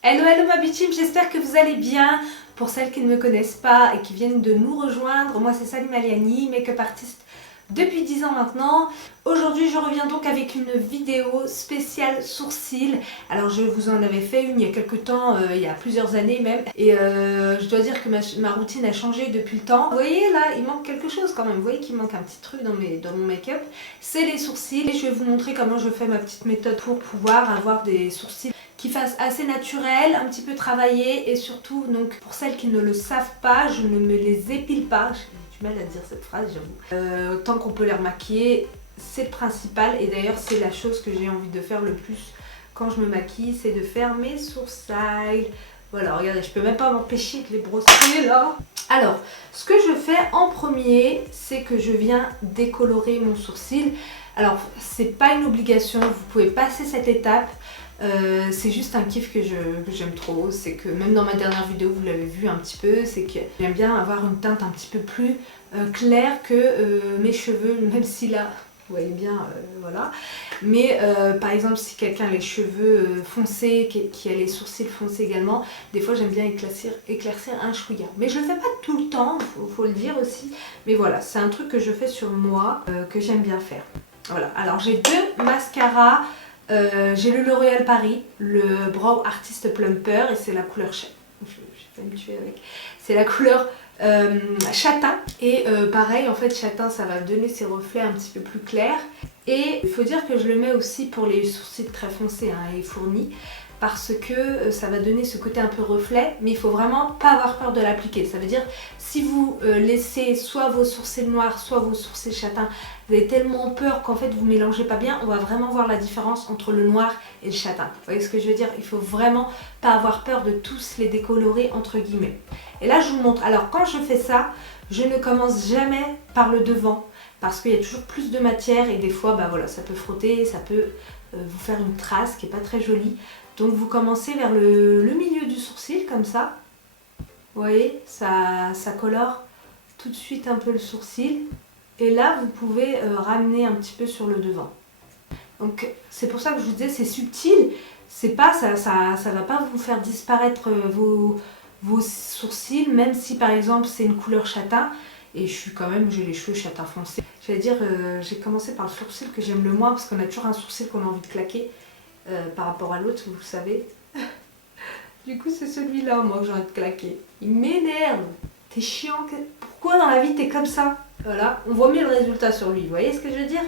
Hello hello ma beauty team, j'espère que vous allez bien. Pour celles qui ne me connaissent pas et qui viennent de nous rejoindre, moi c'est Salim Aliani, make-up artiste depuis 10 ans maintenant. Aujourd'hui je reviens donc avec une vidéo spéciale sourcils. Alors je vous en avais fait une il y a quelques temps, il y a plusieurs années même. Et je dois dire que ma routine a changé depuis le temps. Vous voyez là, il manque quelque chose quand même. Vous voyez qu'il manque un petit truc dans mon make-up. C'est les sourcils. Et je vais vous montrer comment je fais ma petite méthode pour pouvoir avoir des sourcils qui fassent assez naturel, un petit peu travaillé, et surtout, donc pour celles qui ne le savent pas, je ne me les épile pas. J'ai du mal à dire cette phrase, j'avoue. Tant qu'on peut les remaquiller, c'est le principal, et d'ailleurs c'est la chose que j'ai envie de faire le plus quand je me maquille, c'est de faire mes sourcils. Voilà, regardez, je peux même pas m'empêcher de les brosser là. Alors, ce que je fais en premier, c'est que je viens décolorer mon sourcil. Alors, c'est pas une obligation, vous pouvez passer cette étape. C'est juste un kiff que j'aime trop. C'est que même dans ma dernière vidéo, vous l'avez vu un petit peu, c'est que j'aime bien avoir une teinte un petit peu plus claire que mes cheveux, même si là, vous voyez bien, voilà. Mais par exemple, si quelqu'un a les cheveux foncés, qui a les sourcils foncés également, des fois j'aime bien éclaircir un chouïa. Mais je le fais pas tout le temps, faut le dire aussi. Mais voilà, c'est un truc que je fais sur moi, que j'aime bien faire. Voilà, alors j'ai deux mascaras. J'ai le L'Oréal Paris, le Brow Artist Plumper, et c'est la couleur j'ai failli me tuer avec. C'est la couleur châtain, et pareil en fait châtain ça va donner ses reflets un petit peu plus clairs. Et il faut dire que je le mets aussi pour les sourcils très foncés et fournis, parce que ça va donner ce côté un peu reflet, mais il faut vraiment pas avoir peur de l'appliquer. Ça veut dire, si vous laissez soit vos sourcils noirs, soit vos sourcils châtains, vous avez tellement peur qu'en fait vous mélangez pas bien, on va vraiment voir la différence entre le noir et le châtain. Vous voyez ce que je veux dire? Il faut vraiment pas avoir peur de tous les décolorer entre guillemets. Et là je vous montre, alors quand je fais ça, je ne commence jamais par le devant, parce qu'il y a toujours plus de matière, et des fois bah voilà, ça peut frotter, ça peut vous faire une trace qui n'est pas très jolie. Donc vous commencez vers le milieu du sourcil comme ça. Vous voyez, ça colore tout de suite un peu le sourcil. Et là vous pouvez ramener un petit peu sur le devant. Donc c'est pour ça que je vous disais, c'est subtil. C'est pas, ça va pas vous faire disparaître vos sourcils, même si par exemple c'est une couleur châtain. Et j'ai les cheveux châtain foncé. J'allais dire, j'ai commencé par le sourcil que j'aime le moins, parce qu'on a toujours un sourcil qu'on a envie de claquer par rapport à l'autre, vous savez. Du coup c'est celui-là moi que j'ai envie de claquer. Il m'énerve. T'es chiant. Pourquoi dans la vie t'es comme ça? Voilà, on voit mieux le résultat sur lui, vous voyez ce que je veux dire?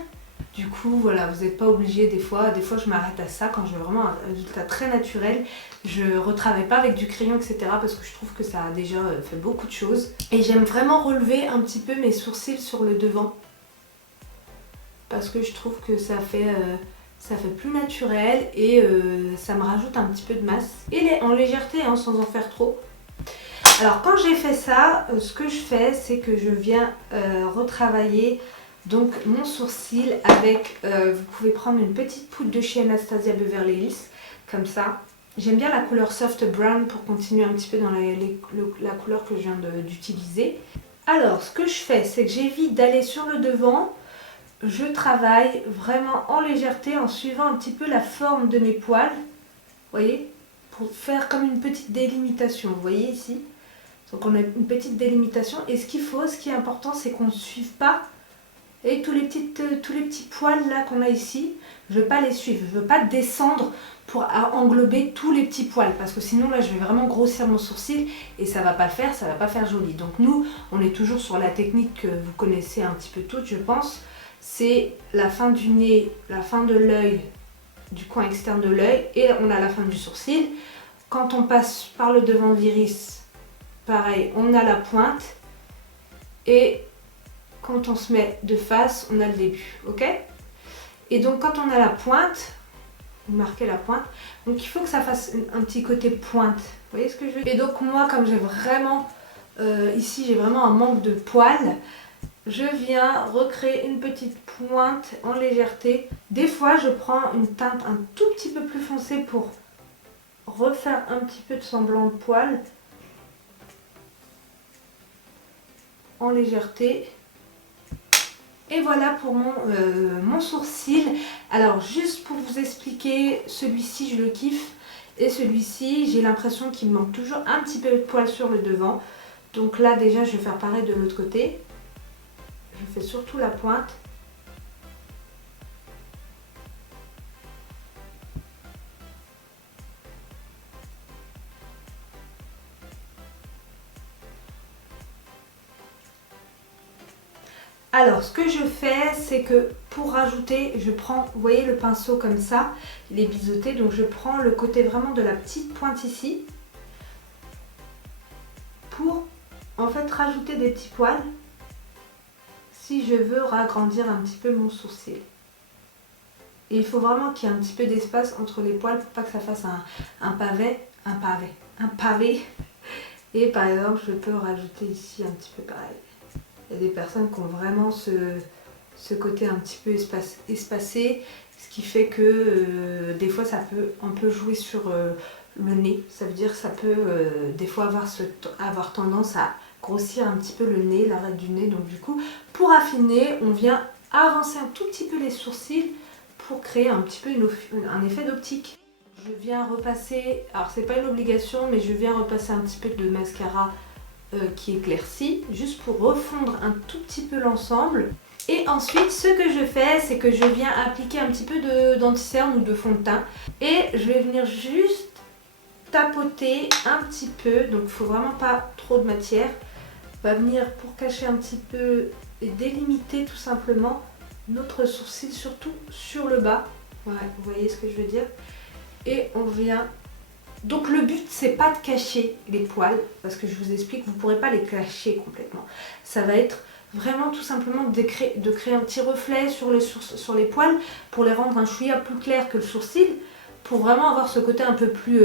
Du coup, voilà, vous n'êtes pas obligé des fois je m'arrête à ça quand je veux vraiment un résultat très naturel. Je retravaille pas avec du crayon, etc. parce que je trouve que ça a déjà fait beaucoup de choses. Et j'aime vraiment relever un petit peu mes sourcils sur le devant, parce que je trouve que ça fait plus naturel, et ça me rajoute un petit peu de masse. Et en légèreté, sans en faire trop. Alors quand j'ai fait ça, ce que je fais, c'est que je viens retravailler donc mon sourcil avec, vous pouvez prendre une petite poudre de chez Anastasia Beverly Hills, comme ça. J'aime bien la couleur Soft Brown pour continuer un petit peu dans la couleur que je viens d'utiliser. Alors ce que je fais, c'est que j'évite d'aller sur le devant. Je travaille vraiment en légèreté, en suivant un petit peu la forme de mes poils. Vous voyez, pour faire comme une petite délimitation, vous voyez ici. Donc on a une petite délimitation, et ce qui est important, c'est qu'on ne suive pas. Et tous les petits poils là qu'on a ici, je ne veux pas les suivre, je ne veux pas descendre pour englober tous les petits poils, parce que sinon là je vais vraiment grossir mon sourcil et ça va pas le faire, ça va pas faire joli. Donc nous, on est toujours sur la technique que vous connaissez un petit peu toutes, je pense. C'est la fin du nez, la fin de l'œil, du coin externe de l'œil, et on a la fin du sourcil. Quand on passe par le devant de l'iris, pareil, on a la pointe, et quand on se met de face, on a le début, ok? Et donc quand on a la pointe, vous marquez la pointe, donc il faut que ça fasse un petit côté pointe, vous voyez ce que je veux dire? Et donc moi, comme j'ai vraiment, ici j'ai vraiment un manque de poils, je viens recréer une petite pointe en légèreté. Des fois je prends une teinte un tout petit peu plus foncée pour refaire un petit peu de semblant de poils en légèreté. Et voilà pour mon sourcil. Alors juste pour vous expliquer, celui-ci je le kiffe. Et celui-ci, j'ai l'impression qu'il me manque toujours un petit peu de poil sur le devant. Donc là déjà je vais faire pareil de l'autre côté. Je fais surtout la pointe. Alors ce que je fais, c'est que pour rajouter, je prends, vous voyez le pinceau comme ça, il est biseauté, donc je prends le côté vraiment de la petite pointe ici pour en fait rajouter des petits poils si je veux ragrandir un petit peu mon sourcil. Et il faut vraiment qu'il y ait un petit peu d'espace entre les poils pour pas que ça fasse un pavé. Et par exemple, je peux rajouter ici un petit peu pareil. Il y a des personnes qui ont vraiment ce côté un petit peu espacé, ce qui fait que des fois ça peut un peu jouer sur le nez. Ça veut dire que ça peut des fois avoir tendance à grossir un petit peu le nez, l'arête du nez. Donc du coup, pour affiner, on vient avancer un tout petit peu les sourcils pour créer un petit peu un effet d'optique. Je viens repasser, alors c'est pas une obligation, mais je viens repasser un petit peu de mascara qui éclaircit, juste pour refondre un tout petit peu l'ensemble. Et ensuite, ce que je fais, c'est que je viens appliquer un petit peu d'anti-cerne ou de fond de teint. Et je vais venir juste tapoter un petit peu, donc il ne faut vraiment pas trop de matière. On va venir pour cacher un petit peu et délimiter tout simplement notre sourcil, surtout sur le bas. Ouais, vous voyez ce que je veux dire. Et on vient... Donc le but c'est pas de cacher les poils, parce que je vous explique, vous ne pourrez pas les cacher complètement. Ça va être vraiment tout simplement de créer un petit reflet sur les poils pour les rendre un chouïa plus clair que le sourcil, pour vraiment avoir ce côté un peu plus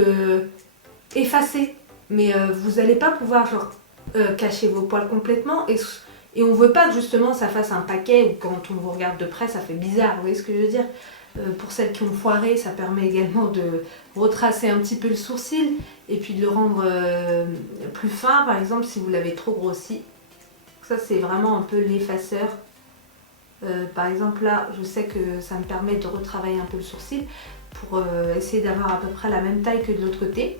effacé. Mais vous n'allez pas pouvoir genre cacher vos poils complètement et on veut pas que justement ça fasse un paquet ou quand on vous regarde de près ça fait bizarre, vous voyez ce que je veux dire. Pour celles qui ont foiré, ça permet également de retracer un petit peu le sourcil et puis de le rendre plus fin, par exemple si vous l'avez trop grossi. Ça c'est vraiment un peu l'effaceur. Par exemple là, je sais que ça me permet de retravailler un peu le sourcil pour essayer d'avoir à peu près la même taille que de l'autre côté.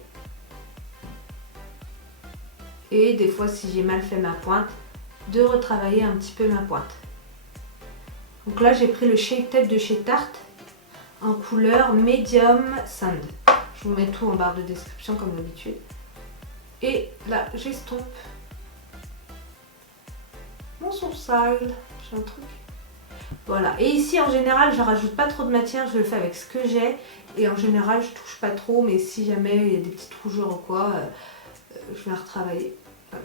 Et des fois si j'ai mal fait ma pointe, de retravailler un petit peu ma pointe. Donc là j'ai pris le Shape Tape de chez Tarte en couleur Medium Sand. Je vous mets tout en barre de description comme d'habitude. Et là j'estompe mon sourcil. J'ai un truc. Voilà. Et ici en général je rajoute pas trop de matière, je le fais avec ce que j'ai. Et en général je touche pas trop, mais si jamais il y a des petites rougeurs ou quoi, je vais retravailler. Voilà.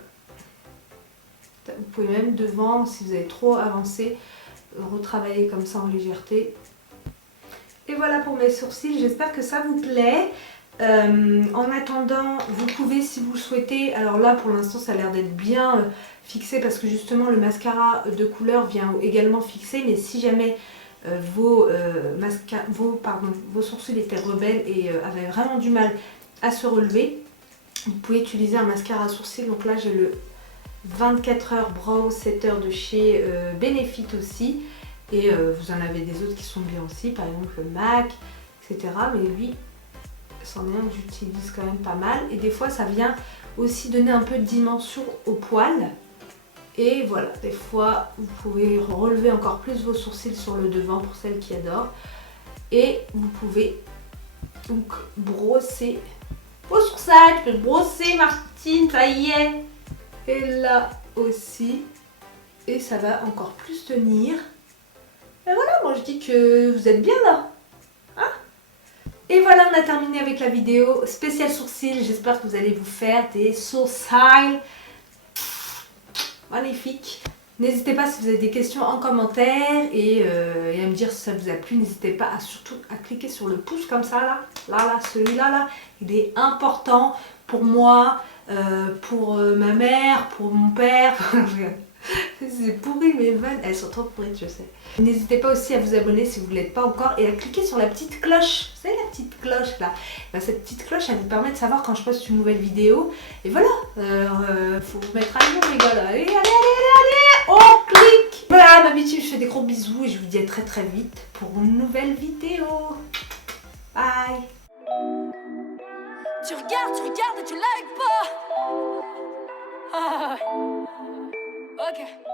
Vous pouvez même devant, si vous avez trop avancé, retravailler comme ça en légèreté. Et voilà pour mes sourcils, j'espère que ça vous plaît. En attendant, vous pouvez si vous le souhaitez, alors là pour l'instant ça a l'air d'être bien fixé parce que justement le mascara de couleur vient également fixer, mais si jamais vos sourcils étaient rebelles et avaient vraiment du mal à se relever, vous pouvez utiliser un mascara à sourcils. Donc là j'ai le 24 heures Brow Setter de chez Benefit aussi. Et vous en avez des autres qui sont bien aussi, par exemple le MAC, etc. Mais lui, c'en est un que j'utilise quand même pas mal. Et des fois, ça vient aussi donner un peu de dimension au poil. Et voilà, des fois, vous pouvez relever encore plus vos sourcils sur le devant pour celles qui adorent. Et vous pouvez donc brosser vos sourcils. Tu peux brosser, Martine, ça y est. Et là aussi. Et ça va encore plus tenir. Et voilà, moi je dis que vous êtes bien là. Hein? Et voilà, on a terminé avec la vidéo spéciale sourcils. J'espère que vous allez vous faire des sourcils magnifiques. N'hésitez pas si vous avez des questions en commentaire et à me dire si ça vous a plu. N'hésitez pas surtout à cliquer sur le pouce comme ça là. Là, celui-là là, il est important pour moi, pour ma mère, pour mon père. C'est pourri, mes vannes, elles sont trop pourries, je sais. N'hésitez pas aussi à vous abonner si vous ne l'êtes pas encore et à cliquer sur la petite cloche. Vous savez la petite cloche là, cette petite cloche elle vous permet de savoir quand je poste une nouvelle vidéo. Et voilà, faut vous mettre à jour les gars là. Allez, on clique. Voilà, d'habitude je fais des gros bisous et je vous dis à très très vite pour une nouvelle vidéo. Bye. Tu regardes et tu likes pas. Ah, ok.